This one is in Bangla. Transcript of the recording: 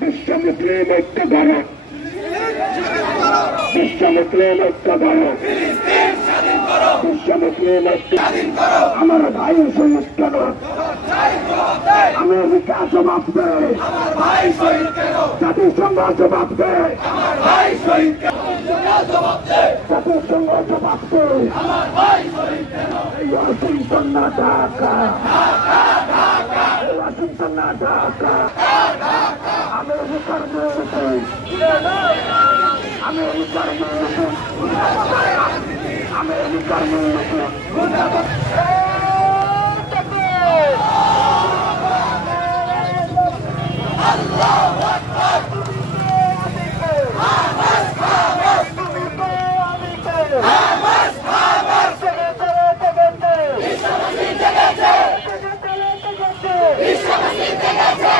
বিশ্ব মুসলিম ঐক্য গড়ো, বিশ্ব মুসলিম ঐক্য গড়ো, বিশ্ব মুসলিম ঐক্য। আমার ভাই শহীদ কেন? আমেরিকা জবাব দেয়, জাতিসংঘ জবাব দেয়, জাতিসংঘ জবাব দেয়। ওয়াশিংটন না ঢাকা, ওয়াশিংটন না ঢাকা, আমেরিকার মেয়েকে, আমেরিকার মেয়েকে, আমেরিকার মেয়েকে। বিশ্ববাসী জেগেছে।